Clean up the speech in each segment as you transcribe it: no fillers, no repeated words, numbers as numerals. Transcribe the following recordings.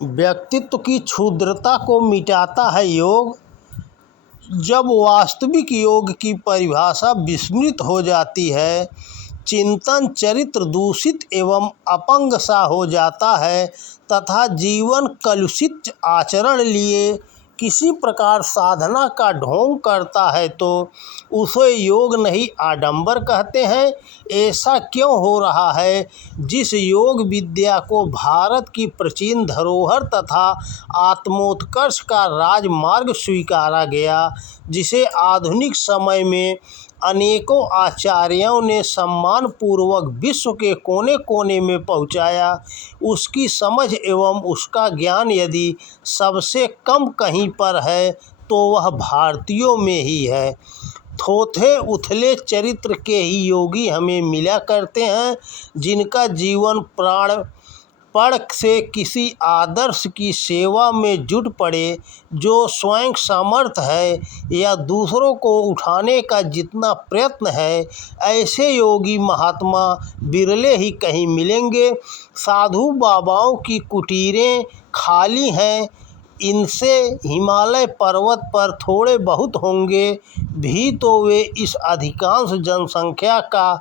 व्यक्तित्व की क्षुद्रता को मिटाता है योग। जब वास्तविक योग की परिभाषा विस्मृत हो जाती है, चिंतन चरित्र दूषित एवं अपंग सा हो जाता है तथा जीवन कलुषित आचरण लिए किसी प्रकार साधना का ढोंग करता है तो उसे योग नहीं आडंबर कहते हैं। ऐसा क्यों हो रहा है? जिस योग विद्या को भारत की प्राचीन धरोहर तथा आत्मोत्कर्ष का राजमार्ग स्वीकारा गया, जिसे आधुनिक समय में अनेकों आचार्यों ने सम्मानपूर्वक विश्व के कोने कोने में पहुंचाया, उसकी समझ एवं उसका ज्ञान यदि सबसे कम कहीं पर है तो वह भारतीयों में ही है। थोथे उथले चरित्र के ही योगी हमें मिला करते हैं, जिनका जीवन प्राण पड़ से किसी आदर्श की सेवा में जुट पड़े, जो स्वयं समर्थ है या दूसरों को उठाने का जितना प्रयत्न है। ऐसे योगी महात्मा बिरले ही कहीं मिलेंगे। साधु बाबाओं की कुटीरें खाली हैं, इनसे हिमालय पर्वत पर थोड़े बहुत होंगे भी तो वे इस अधिकांश जनसंख्या का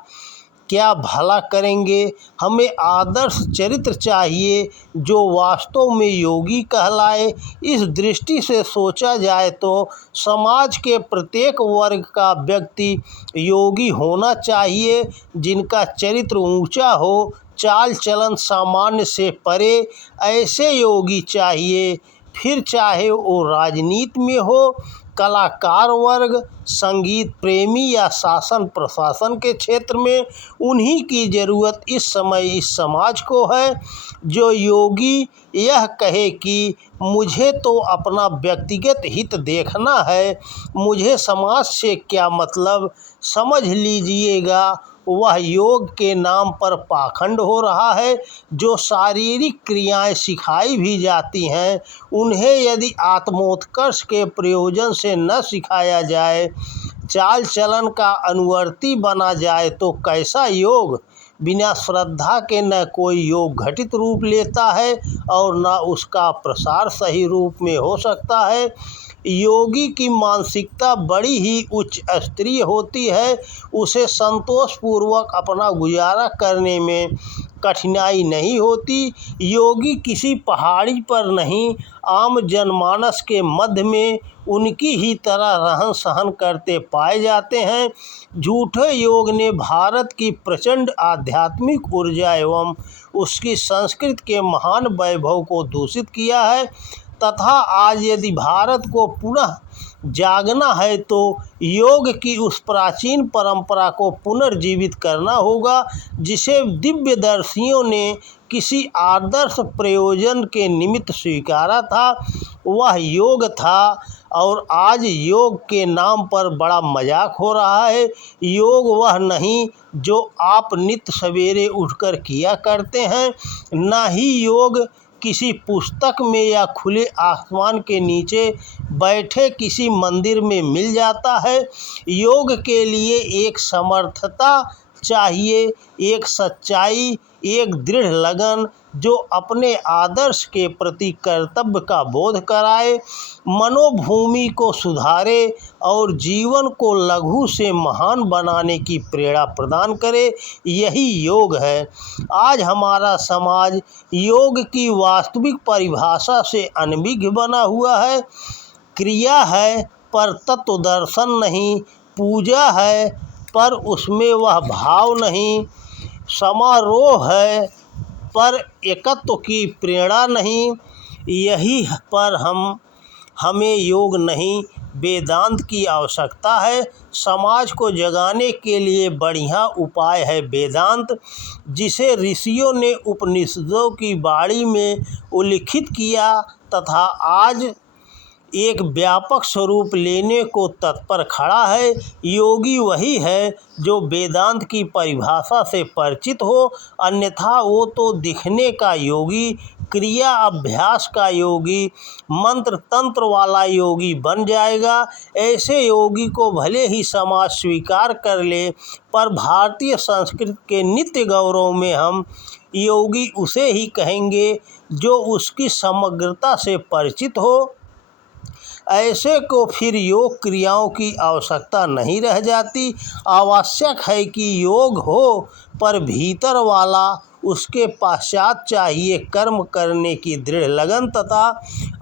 क्या भला करेंगे। हमें आदर्श चरित्र चाहिए जो वास्तव में योगी कहलाए। इस दृष्टि से सोचा जाए तो समाज के प्रत्येक वर्ग का व्यक्ति योगी होना चाहिए, जिनका चरित्र ऊंचा हो, चाल चलन सामान्य से परे। ऐसे योगी चाहिए, फिर चाहे वो राजनीति में हो, कलाकार वर्ग, संगीत प्रेमी या शासन प्रशासन के क्षेत्र में। उन्हीं की ज़रूरत इस समय इस समाज को है। जो योगी यह कहे कि मुझे तो अपना व्यक्तिगत हित देखना है, मुझे समाज से क्या मतलब, समझ लीजिएगा वह योग के नाम पर पाखंड हो रहा है। जो शारीरिक क्रियाएं सिखाई भी जाती हैं, उन्हें यदि आत्मोत्कर्ष के प्रयोजन से न सिखाया जाए, चाल चलन का अनुवर्ती बना जाए तो कैसा योग? बिना श्रद्धा के न कोई योग घटित रूप लेता है और न उसका प्रसार सही रूप में हो सकता है। योगी की मानसिकता बड़ी ही उच्च स्तरीय होती है, उसे संतोषपूर्वक अपना गुजारा करने में कठिनाई नहीं होती। योगी किसी पहाड़ी पर नहीं, आम जनमानस के मध्य में उनकी ही तरह रहन सहन करते पाए जाते हैं। झूठे योग ने भारत की प्रचंड आध्यात्मिक ऊर्जा एवं उसकी संस्कृति के महान वैभव को दूषित किया है तथा आज यदि भारत को पुनः जागना है तो योग की उस प्राचीन परंपरा को पुनर्जीवित करना होगा, जिसे दिव्यदर्शियों ने किसी आदर्श प्रयोजन के निमित्त स्वीकारा था। वह योग था और आज योग के नाम पर बड़ा मजाक हो रहा है। योग वह नहीं जो आप नित्य सवेरे उठकर किया करते हैं, न ही योग किसी पुस्तक में या खुले आसमान के नीचे बैठे किसी मंदिर में मिल जाता है। योग के लिए एक समर्थता चाहिए, एक सच्चाई, एक दृढ़ लगन जो अपने आदर्श के प्रति कर्तव्य का बोध कराए, मनोभूमि को सुधारे और जीवन को लघु से महान बनाने की प्रेरणा प्रदान करे। यही योग है। आज हमारा समाज योग की वास्तविक परिभाषा से अनभिज्ञ बना हुआ है। क्रिया है पर तत्व दर्शन नहीं, पूजा है पर उसमें वह भाव नहीं, समारोह है पर एकत्व की प्रेरणा नहीं। यही पर हमें योग नहीं, वेदांत की आवश्यकता है। समाज को जगाने के लिए बढ़िया उपाय है वेदांत, जिसे ऋषियों ने उपनिषदों की बाणी में उल्लिखित किया तथा आज एक व्यापक स्वरूप लेने को तत्पर खड़ा है। योगी वही है जो वेदांत की परिभाषा से परिचित हो, अन्यथा वो तो दिखने का योगी, क्रिया अभ्यास का योगी, मंत्र तंत्र वाला योगी बन जाएगा। ऐसे योगी को भले ही समाज स्वीकार कर ले, पर भारतीय संस्कृति के नित्य गौरव में हम योगी उसे ही कहेंगे जो उसकी समग्रता से परिचित हो। ऐसे को फिर योग क्रियाओं की आवश्यकता नहीं रह जाती। आवश्यक है कि योग हो, पर भीतर वाला उसके पश्चात चाहिए कर्म करने की दृढ़ लगन तथा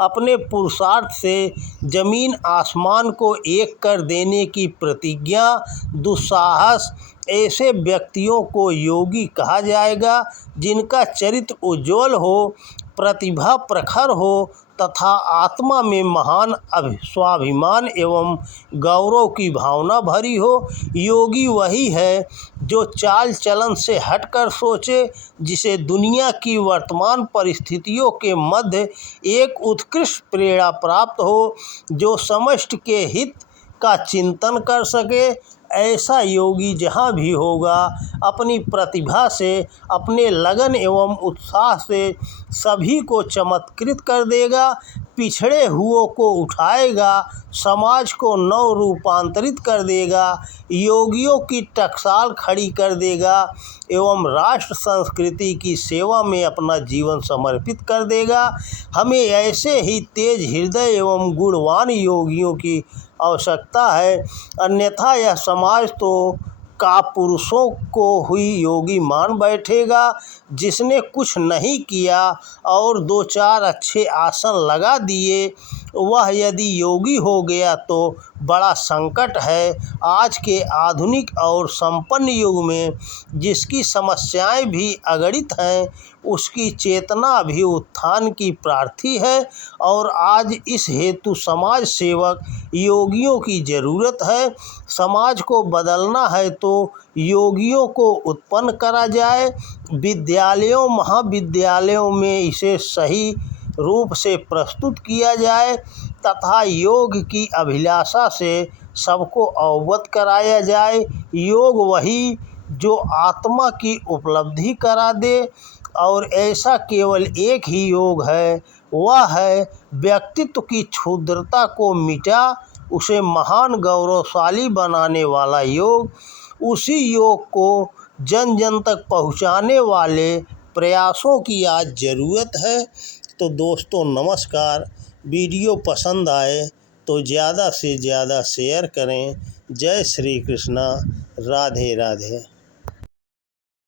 अपने पुरुषार्थ से जमीन आसमान को एक कर देने की प्रतिज्ञा, दुस्साहस। ऐसे व्यक्तियों को योगी कहा जाएगा जिनका चरित्र उज्ज्वल हो, प्रतिभा प्रखर हो तथा आत्मा में महान स्वाभिमान एवं गौरव की भावना भरी हो। योगी वही है जो चाल चलन से हटकर सोचे, जिसे दुनिया की वर्तमान परिस्थितियों के मध्य एक उत्कृष्ट प्रेरणा प्राप्त हो, जो समष्टि के हित का चिंतन कर सके। ऐसा योगी जहाँ भी होगा अपनी प्रतिभा से, अपने लगन एवं उत्साह से सभी को चमत्कृत कर देगा, पिछड़े हुओं को उठाएगा, समाज को नव रूपांतरित कर देगा, योगियों की टकसाल खड़ी कर देगा एवं राष्ट्र संस्कृति की सेवा में अपना जीवन समर्पित कर देगा। हमें ऐसे ही तेज हृदय एवं गुणवान योगियों की आवश्यकता है, अन्यथा यह समाज तो कापुरुषों को हुई योगी मान बैठेगा। जिसने कुछ नहीं किया और दो चार अच्छे आसन लगा दिए, वह यदि योगी हो गया तो बड़ा संकट है। आज के आधुनिक और संपन्न युग में जिसकी समस्याएं भी अगणित हैं, उसकी चेतना भी उत्थान की प्रार्थी है और आज इस हेतु समाज सेवक योगियों की ज़रूरत है। समाज को बदलना है तो योगियों को उत्पन्न करा जाए। विद्यालयों महाविद्यालयों में इसे सही रूप से प्रस्तुत किया जाए तथा योग की अभिलाषा से सबको अवगत कराया जाए। योग वही जो आत्मा की उपलब्धि करा दे, और ऐसा केवल एक ही योग है, वह है व्यक्तित्व की क्षुद्रता को मिटा उसे महान गौरवशाली बनाने वाला योग। उसी योग को जन जन तक पहुंचाने वाले प्रयासों की आज ज़रूरत है। तो दोस्तों नमस्कार, वीडियो पसंद आए तो ज़्यादा से ज़्यादा शेयर करें। जय श्री कृष्णा, राधे राधे।